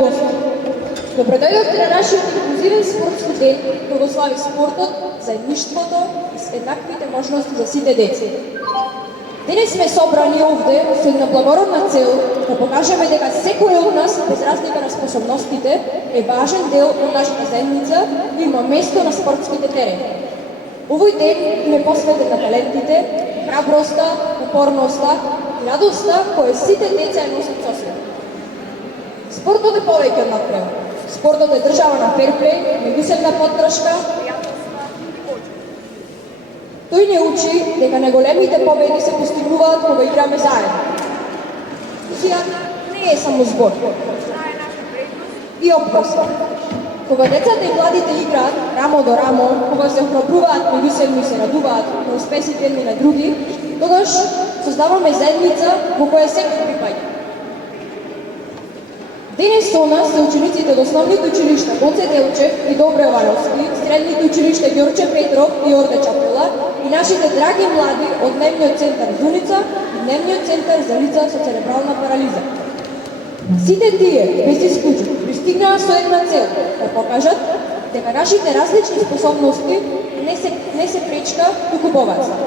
гости. Добредојдовте на нашиот инклузивен спортски ден, кој го слави спортот, заедништвото и еднаквите можности за сите деца. Денес сме собрани овде со една благородна цел да покажеме дека секој од нас, без разлика на способностите, е важен дел од нашата заедница и има место на спортските терени. Овој ден им е посветен на талентите, храброста, упорноста и радоста која сите деца ја носат со себе. Спортот е повеќе од надпревар. Спортот е држава на ферплеј, меѓусебна поддршка. Тој не учи дека најголемите победи се постигнуваат кога играме заедно. Инклузијата не е само збор. И обврска. Кога децата и младите играат рамо до рамо, кога се охрабруваат меѓусебно и се радуваат на успесите едни на други, тогаш создаваме заедница во која секој припаѓа. Денес со нас се учениците од основните училишта Гоце Делчев и Добре Варовски, средните училишта Ѓорче Петров и Орде Чапула и нашите драги млади од Дневниот центар Дуница и Дневниот центар за лица со церебрална парализа. Сите тие, без исклучок, пристигнаа со една цел, да покажат дека нашите различни способности не се пречка, туку богатство.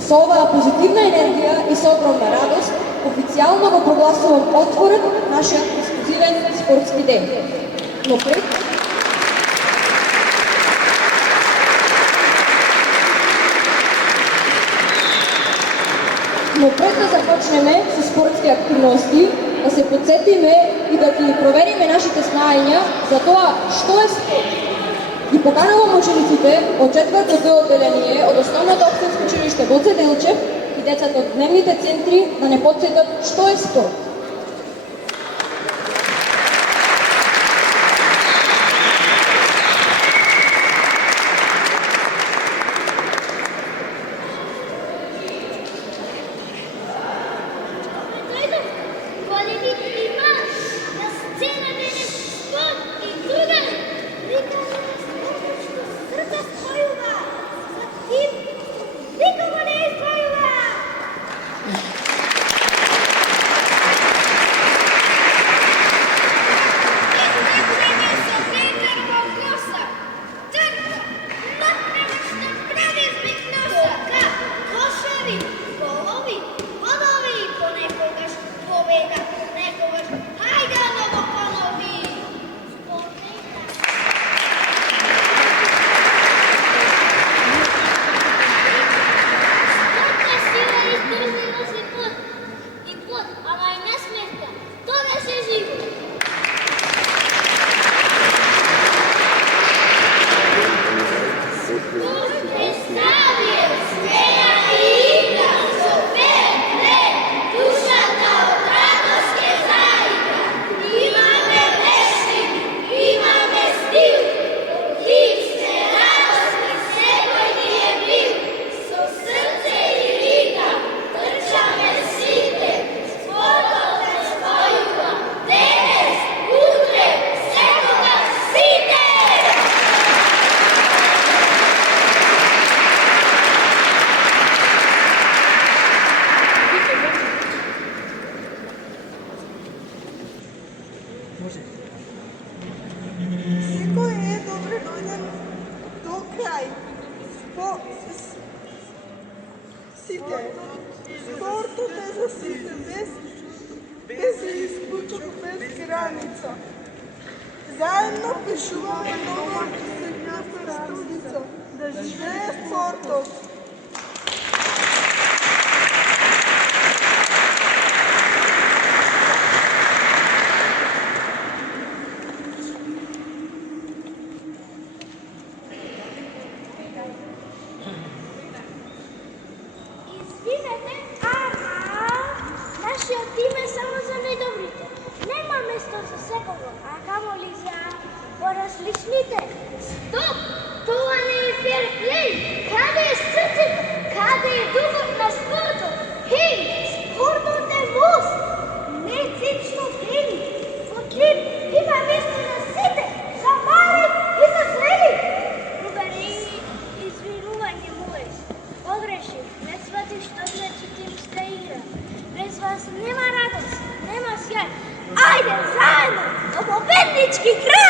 Со оваа позитивна енергија и со огромна радост, официјално го прогласувам отворен нашиот инклузивен спортски ден. Но пред да започнеме со спортски активности, да се подсетиме и да ги провериме нашите знаења за тоа што е спорт. Ги поканувам учениците од 4-то Д одделение од Основното општинско училиште Гоце Делчев и децата од дневните центри да не подсетат што е спорт. Спортот е за сите, без исклучок, без граница. Заедно пишуваме новата сегната страница. Да живее спортот! Различните. Стоп! Това не е ферплей! Каде е срцето? Каде е духот на спортот? Хей! Спортот е мост! Не цично хели! Вотлив има место на сите! За мали и за зрели! Другари, извинување молиш. Погрешив, не сватиш што значи тимска игра. Без вас нема радост, нема сјај. Ајде, заедно! Дечки крај!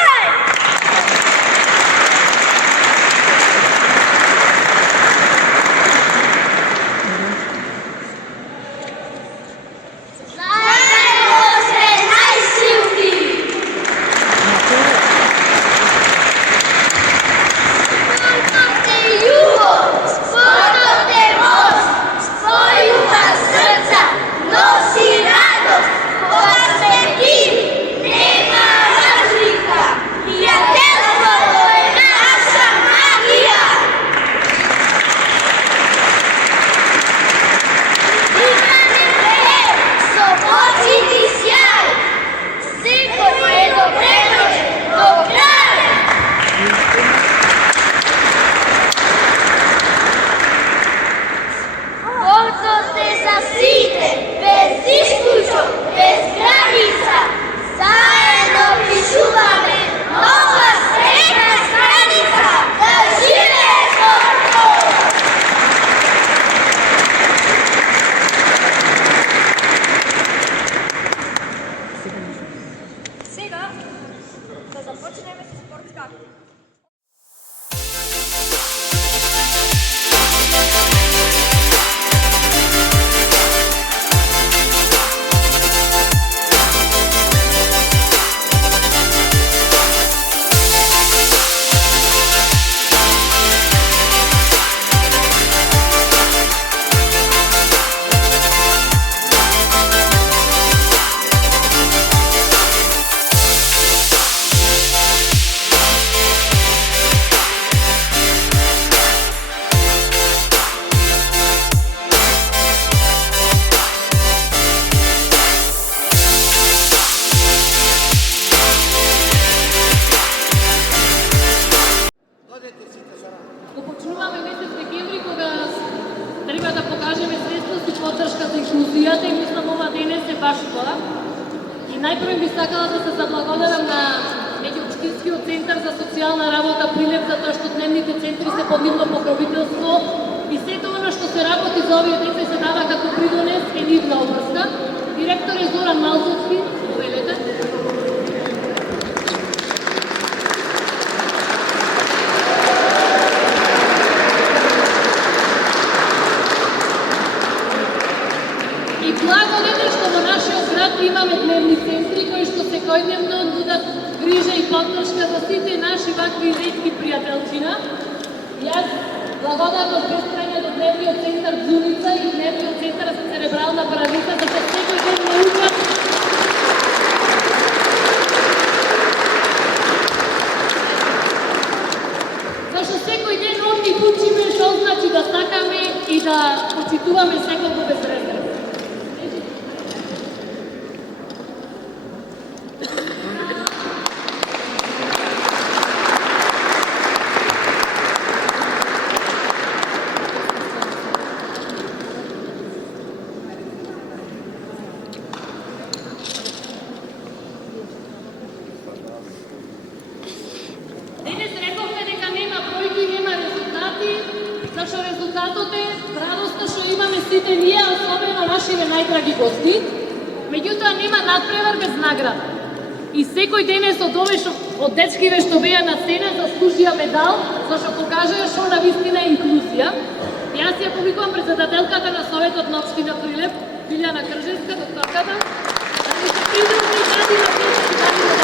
Почнуваме месец декември кога треба да покажеме свесност и поддршка за инклузијата и мислам ова денес е баш тоа. И најпрво би сакала да се заблагодарам на Меѓуопштинскиот центар за социјална работа Прилеп затоа што дневните центри се под нивно покровителство и сето она што се работи за овие деца се дава како придонес е нивна обврска. Директор е Зоран Малцовски, повелете. Благодаря што во нашиот град имаме дневни центри кои што секојдневно нудат грижа и поддршка за сите наши вакви ретки пријателчина. Јас благодарност бескрајна до дневниот центар Дзуница и дневниот центар за церебрална парализа за што секој ден ме учат зашто секој ден од нив учиме што значи да сакаме и да почитуваме секого без резерва. Зашто резултатот е радоста што имаме сите ние, особено нашите најдраги гости. Меѓутоа нема надпревар без награда. И секој денес од овие што од дечкиве што беа на сцена заслужија медал, зашто покажаа што на вистина е инклузија. Јас ја повикувам председателката на Советот на општина Прилеп, Билјана Кржевска, докторката, да ни се придружи и даде на